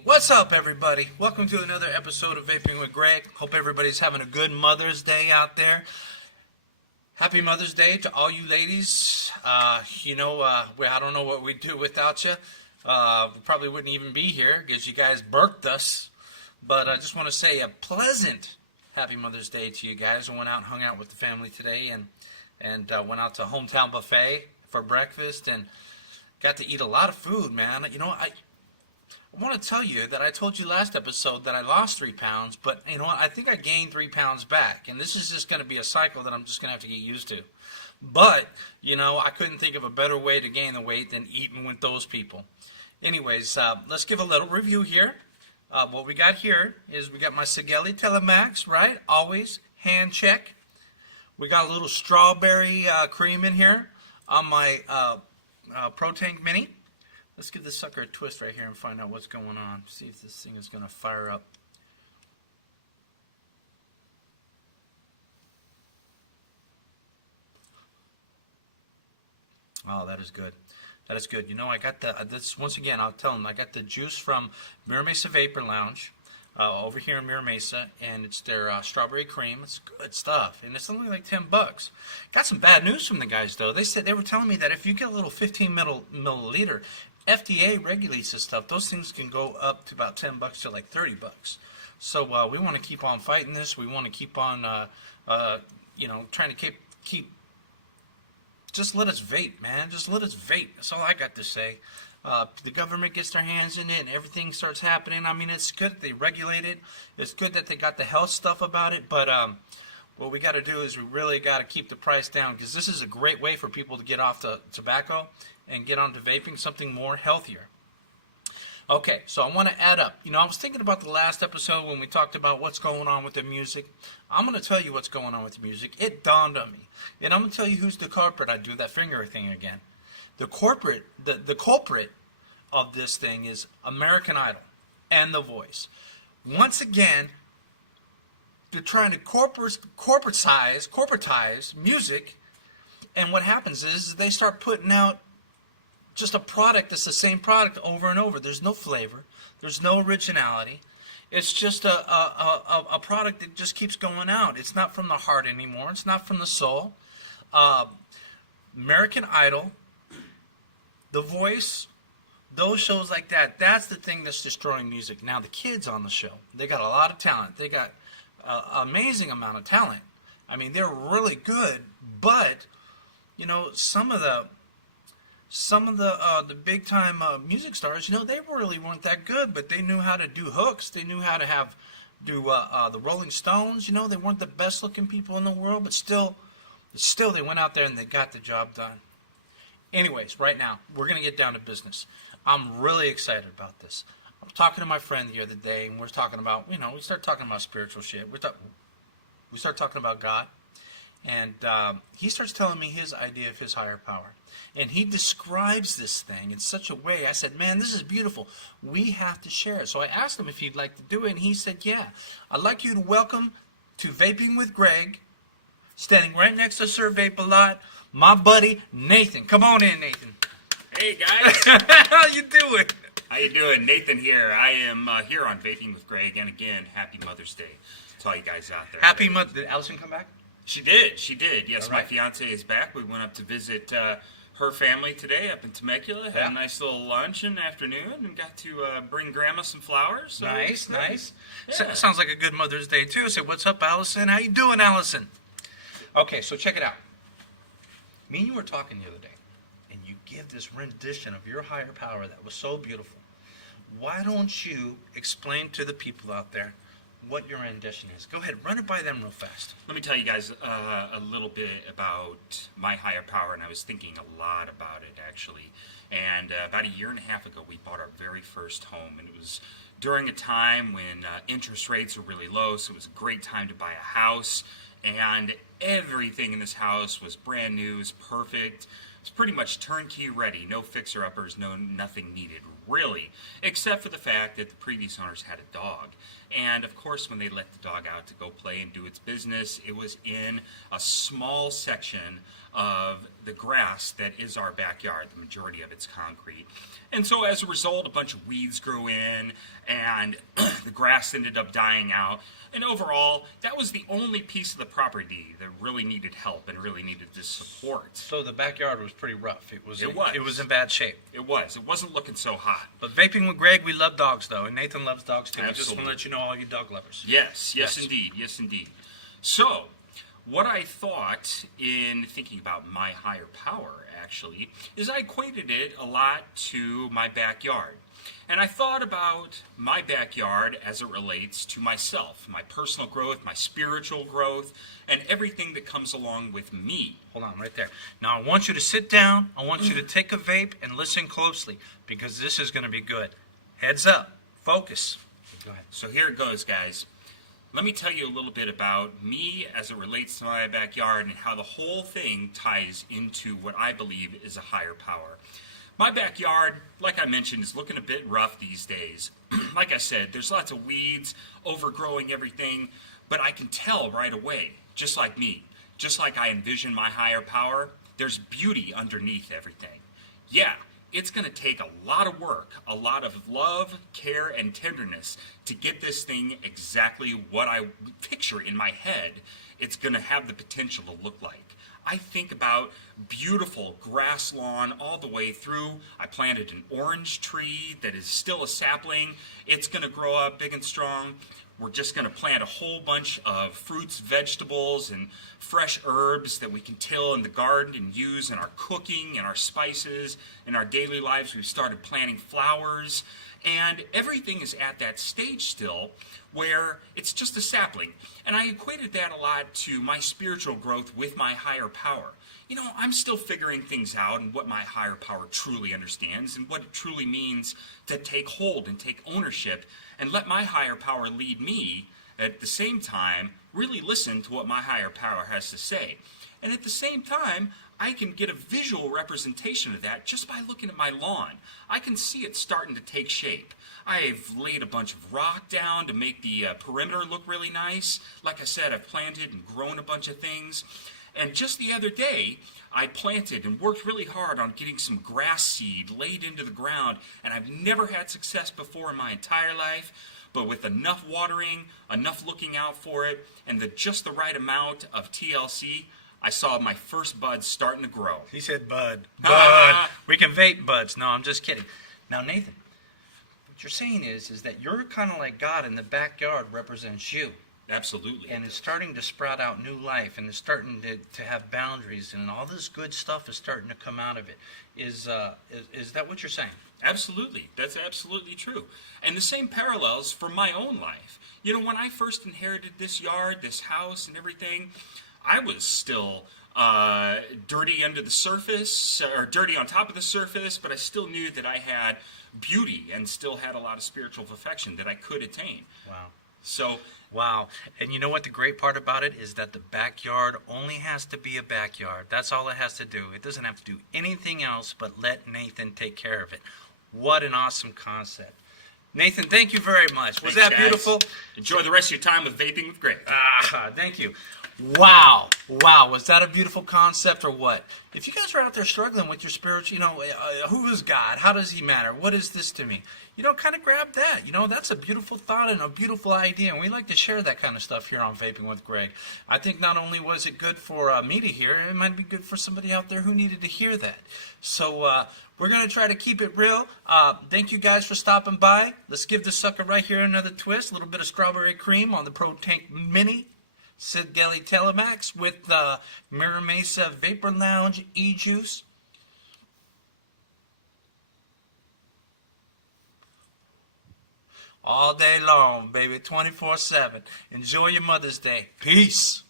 What's up, everybody? Welcome to another episode of Vaping with Greg. Hope everybody's having a good Mother's Day out there. Happy Mother's Day to all you ladies. I don't know what we'd do without you. We probably wouldn't even be here because you guys birthed us. But I just want to say a pleasant Happy Mother's Day to you guys. I went out and hung out with the family today and went out to Hometown Buffet for breakfast and got to eat a lot of food, man. I want to tell you that I told you last episode that I lost 3 pounds, but you know what? I think I gained 3 pounds back, and this is just going to be a cycle that I'm just going to have to get used to. But, I couldn't think of a better way to gain the weight than eating with those people. Anyways, let's give a little review here. What we got here is we got my Sigelli Telemax, right? Always hand check. We got a little strawberry cream in here on my Pro Tank Mini. Let's give this sucker a twist right here and find out what's going on. See if this thing is going to fire up. Oh, that is good. That is good. I got this, once again, I'll tell them, I got the juice from Mira Mesa Vapor Lounge over here in Mira Mesa, and it's their strawberry cream. It's good stuff, and it's only like $10. Got some bad news from the guys, though. They were telling me that if you get a little 15 milliliter, FDA regulates this stuff. Those things can go up to about $10 to like $30. So we want to keep on fighting this. We want to keep on, trying to keep. Just let us vape, man. Just let us vape. That's all I got to say. The government gets their hands in it, and everything starts happening. I mean, it's good that they regulate it. It's good that they got the health stuff about it. But what we got to do is we really got to keep the price down, because this is a great way for people to get off the tobacco and get onto vaping, something more healthier. Okay, so I want to add up. I was thinking about the last episode when we talked about what's going on with the music. I'm going to tell you what's going on with the music. It dawned on me. And I'm going to tell you who's the culprit. I do that finger thing again. The culprit of this thing is American Idol and The Voice. Once again, they're trying to corporatize music, and what happens is they start putting out just a product that's the same product over and over. There's no flavor. There's no originality. It's just a product that just keeps going out. It's not from the heart anymore. It's not from the soul. American Idol, The Voice, those shows like that, that's the thing that's destroying music. Now, the kids on the show, they got a lot of talent. They got an amazing amount of talent. I mean, they're really good, but, some of the big time music stars, they really weren't that good, but they knew how to do hooks. They knew how to do the Rolling Stones. They weren't the best looking people in the world, but still they went out there and they got the job done. Anyways, right now we're gonna get down to business. I'm really excited about this. I was talking to my friend the other day, and we're talking about, we start talking about spiritual shit. We start talking about God. And he starts telling me his idea of his higher power. And he describes this thing in such a way. I said, man, this is beautiful. We have to share it. So I asked him if he'd like to do it, and he said, yeah. I'd like you to welcome to Vaping with Greg, standing right next to Sir Vape a Lot, my buddy Nathan. Come on in, Nathan. Hey, guys. How you doing? How you doing? Nathan here. I am here on Vaping with Greg. And again, happy Mother's Day to all you guys out there. Happy Mother's Day. Did Allison come back? She did. Yes, All right. My fiance is back. We went up to visit her family today up in Temecula. Had a nice little lunch in the afternoon and got to bring Grandma some flowers. So Nice. Yeah. Sounds like a good Mother's Day, too. I said, what's up, Allison? How you doing, Allison? Okay, so check it out. Me and you were talking the other day, and you give this rendition of your higher power that was so beautiful. Why don't you explain to the people out there what your rendition is? Go ahead, run it by them real fast. Let me tell you guys a little bit about my higher power, and I was thinking a lot about it, actually. And about a year and a half ago, we bought our very first home, and it was during a time when interest rates were really low, so it was a great time to buy a house, and everything in this house was brand new, it was perfect. It's pretty much turnkey ready, no fixer-uppers, nothing needed, really, except for the fact that the previous owners had a dog. And of course, when they let the dog out to go play and do its business, it was in a small section of the grass that is our backyard. The majority of it's concrete. And so as a result, a bunch of weeds grew in, and the grass ended up dying out. And overall, that was the only piece of the property that really needed help and really needed this support. So the backyard was pretty rough. It was in bad shape. It was. It wasn't looking so hot. But Vaping with Greg, we love dogs, though, and Nathan loves dogs, too. Absolutely. We just want to let you know, all you dog lovers. Yes, indeed. Yes, indeed. So, what I thought in thinking about my higher power, actually, is I equated it a lot to my backyard. And I thought about my backyard as it relates to myself, my personal growth, my spiritual growth, and everything that comes along with me. Hold on, right there. Now, I want you to sit down. I want you to take a vape and listen closely, because this is going to be good. Heads up. Focus. Go ahead. So here it goes, guys. Let me tell you a little bit about me as it relates to my backyard and how the whole thing ties into what I believe is a higher power. My backyard, like I mentioned, is looking a bit rough these days. Like I said, there's lots of weeds overgrowing everything, but I can tell right away, just like me, just like I envision my higher power, there's beauty underneath everything. Yeah, it's going to take a lot of work, a lot of love, care, and tenderness to get this thing exactly what I picture in my head it's going to have the potential to look like. I think about beautiful grass lawn all the way through. I planted an orange tree that is still a sapling. It's going to grow up big and strong. We're just going to plant a whole bunch of fruits, vegetables, and fresh herbs that we can till in the garden and use in our cooking and our spices. In our daily lives, we've started planting flowers. And everything is at that stage still where it's just a sapling. And I equated that a lot to my spiritual growth with my higher power. You know, I'm still figuring things out and what my higher power truly understands and what it truly means to take hold and take ownership and let my higher power lead me. At the same time, really listen to what my higher power has to say. And at the same time, I can get a visual representation of that just by looking at my lawn. I can see it starting to take shape. I've laid a bunch of rock down to make the perimeter look really nice. Like I said, I've planted and grown a bunch of things. And just the other day, I planted and worked really hard on getting some grass seed laid into the ground, and I've never had success before in my entire life. But with enough watering, enough looking out for it, and just the right amount of TLC, I saw my first buds starting to grow. He said bud. Bud. We can vape buds. No, I'm just kidding. Now, Nathan, what you're saying is that you're kind of like God, and the backyard represents you. Absolutely. And it's starting to sprout out new life, and it's starting to have boundaries, and all this good stuff is starting to come out of it. Is that what you're saying? Absolutely. That's absolutely true. And the same parallels for my own life. You know, when I first inherited this yard, this house, and everything, I was still dirty under the surface, or dirty on top of the surface, but I still knew that I had beauty and still had a lot of spiritual perfection that I could attain. Wow. So, wow. And you know what the great part about it is that the backyard only has to be a backyard. That's all it has to do. It doesn't have to do anything else but let Nathan take care of it. What an awesome concept. Nathan, thank you very much. Was that beautiful? Enjoy the rest of your time with Vaping with Greg. Thank you. Wow. Wow. Was that a beautiful concept or what? If you guys are out there struggling with your spiritual, who is God? How does he matter? What is this to me? Kind of grab that. That's a beautiful thought and a beautiful idea. And we like to share that kind of stuff here on Vaping with Greg. I think not only was it good for me to hear, it might be good for somebody out there who needed to hear that. So we're going to try to keep it real. Thank you guys for stopping by. Let's give this sucker right here another twist. A little bit of strawberry cream on the Pro Tank Mini Sid Gelly Telemax with Mira Mesa Vapor Lounge E-Juice. All day long, baby, 24/7. Enjoy your Mother's Day. Peace.